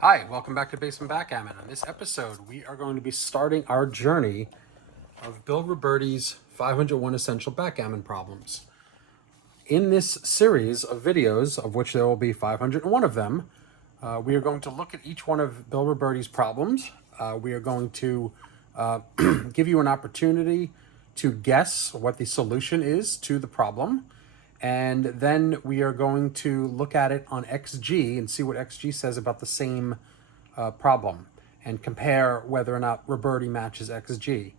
Hi, welcome back to Basement Backgammon. On this episode, we are going to be starting our journey of Bill Robertie's 501 Essential Backgammon Problems. In this series of videos, of which there will be 501 of them, we are going to look at each one of Bill Robertie's problems. We are going to give you an opportunity to guess what the solution is to the problem. And then we are going to look at it on XG and see what XG says about the same problem and compare whether or not Robertie matches XG.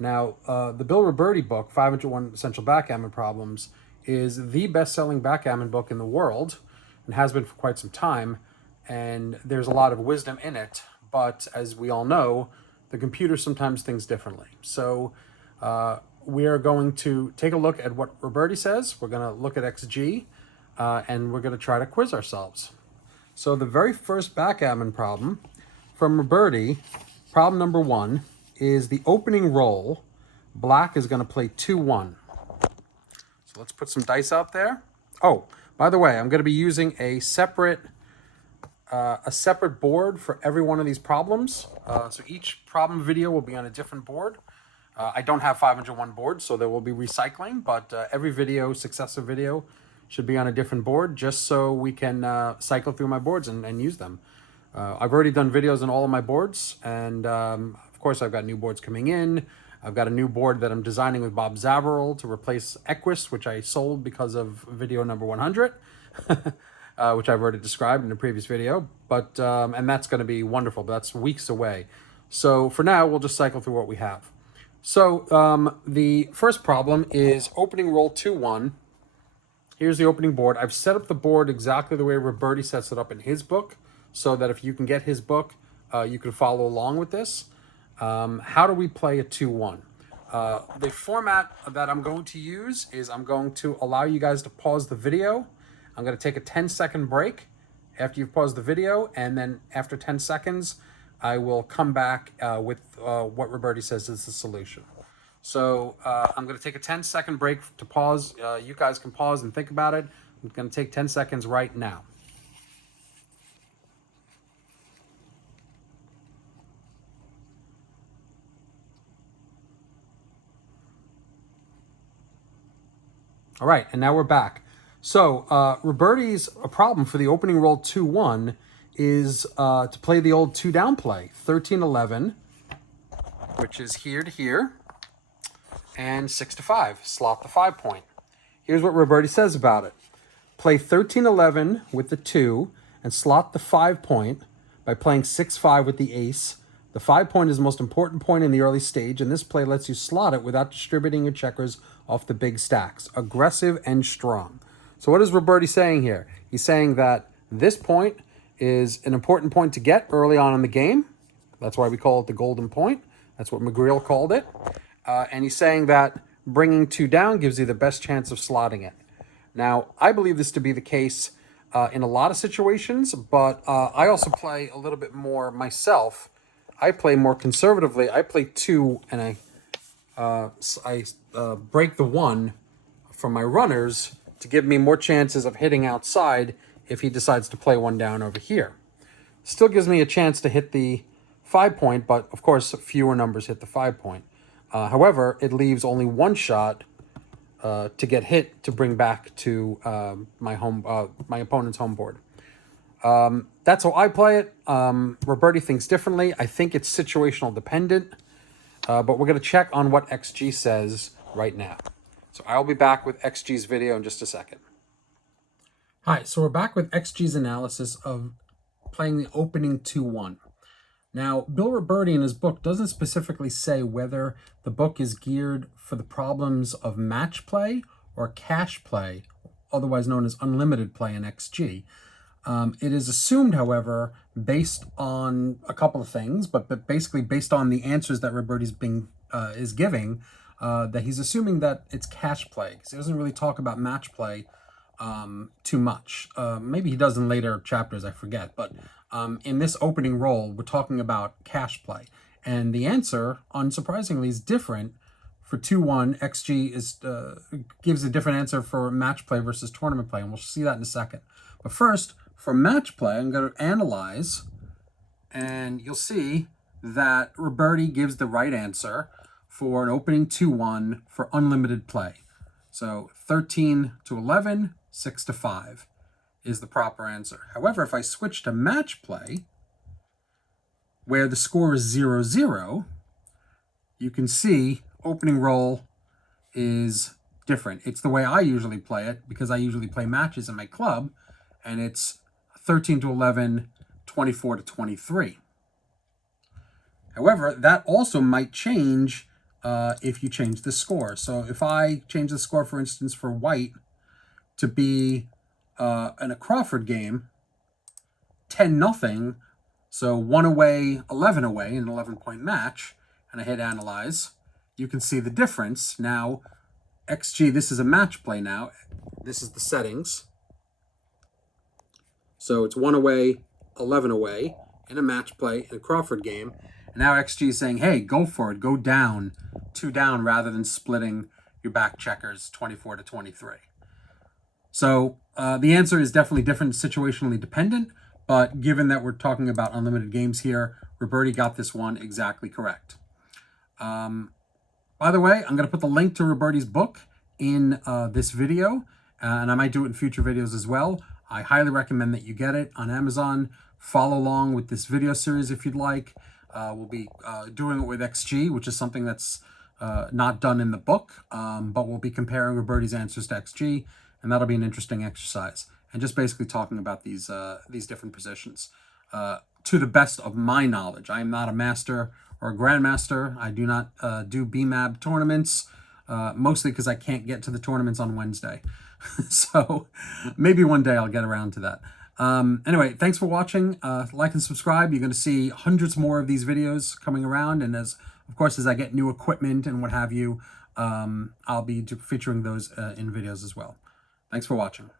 Now, the Bill Robertie book, 501 Essential Backgammon Problems, is the best-selling backgammon book in the world and has been for quite some time. And there's a lot of wisdom in it. But as we all know, the computer sometimes thinks differently. So we are going to take a look at what Robertie says. We're going to look at XG, and we're going to try to quiz ourselves. So the very first backgammon problem from Robertie, problem number 1, is the opening roll. Black is going to play 2-1. So let's put some dice out there. Oh, by the way, I'm going to be using a separate board for every one of these problems. So each problem video will be on a different board. I don't have 501 boards, so there will be recycling, but every video, successive video, should be on a different board just so we can cycle through my boards and use them. I've already done videos on all of my boards, and of course I've got new boards coming in. I've got a new board that I'm designing with Bob Zavarel to replace Equus, which I sold because of video number 100, which I've already described in a previous video. But and that's going to be wonderful, but that's weeks away. So for now, we'll just cycle through what we have. So the first problem is opening roll 2-1. Here's the opening board. I've set up the board exactly the way Robertie sets it up in his book, so that if you can get his book, you can follow along with this. How do we play a 2-1? The format that I'm going to use is I'm going to allow you guys to pause the video. I'm going to take a 10-second break after you've paused the video, and then after 10 seconds, I will come back with what Robertie says is the solution. So I'm going to take a 10-second break to pause. You guys can pause and think about it. I'm going to take 10 seconds right now. All right, and now we're back. So Robertie's problem for the opening roll 2-1 is to play the old 2-down play, 13-11, which is here to here, and 6-5, slot the 5-point. Here's what Robertie says about it. Play 13-11 with the 2 and slot the 5-point by playing 6-5 with the ace. The 5-point is the most important point in the early stage, and this play lets you slot it without distributing your checkers off the big stacks. Aggressive and strong. So what is Robertie saying here? He's saying that this point is an important point to get early on in the game. That's why we call it the golden point. That's what McGreal called it. And he's saying that bringing 2 down gives you the best chance of slotting it. Now, I believe this to be the case in a lot of situations, but I also play a little bit more myself. I play more conservatively. I play 2, and I break the 1 from my runners to give me more chances of hitting outside if he decides to play 1 down over here. Still gives me a chance to hit the 5-point, but of course fewer numbers hit the 5-point. However, it leaves only 1 shot to get hit to bring back to my opponent's home board. That's how I play it. Robertie thinks differently. I think it's situational dependent, but we're going to check on what XG says right now. So I'll be back with XG's video in just a second. Hi, so we're back with XG's analysis of playing the opening 2-1. Now, Bill Robertie in his book doesn't specifically say whether the book is geared for the problems of match play or cash play, otherwise known as unlimited play in XG. It is assumed, however, based on a couple of things, but basically based on the answers that Robertie's is giving, that he's assuming that it's cash play, because he doesn't really talk about match play too much. Maybe he does in later chapters, I forget, but in this opening roll, we're talking about cash play. And the answer, unsurprisingly, is different for 2-1. XG gives a different answer for match play versus tournament play, and we'll see that in a second. But first, for match play, I'm going to analyze and you'll see that Robertie gives the right answer for an opening 2-1 for unlimited play. So 13 to 11, 6 to 5 is the proper answer. However, if I switch to match play, where the score is 0-0, you can see opening roll is different. It's the way I usually play it because I usually play matches in my club, and it's 13 to 11, 24 to 23. However, that also might change if you change the score. So if I change the score, for instance, for white to be in a Crawford game, 10-0, so 1 away, 11 away, an 11-point match, and I hit analyze, you can see the difference. Now, XG, this is a match play now. This is the settings. So it's 1 away, 11 away in a match play in a Crawford game. And now XG is saying, hey, go for it. Go down, 2 down, rather than splitting your back checkers 24 to 23. So the answer is definitely different, situationally dependent. But given that we're talking about unlimited games here, Robertie got this one exactly correct. By the way, I'm going to put the link to Robertie's book in this video, and I might do it in future videos as well. I highly recommend that you get it on Amazon. Follow along with this video series if you'd like. We'll be doing it with XG, which is something that's not done in the book, but we'll be comparing Robertie's answers to XG, and that'll be an interesting exercise. And just basically talking about these different positions to the best of my knowledge. I am not a master or a grandmaster. I do not do BMAB tournaments, mostly because I can't get to the tournaments on Wednesday. So maybe one day I'll get around to that. Anyway, thanks for watching. Like and subscribe. You're going to see hundreds more of these videos coming around. And of course, as I get new equipment and what have you, I'll be featuring those in videos as well. Thanks for watching.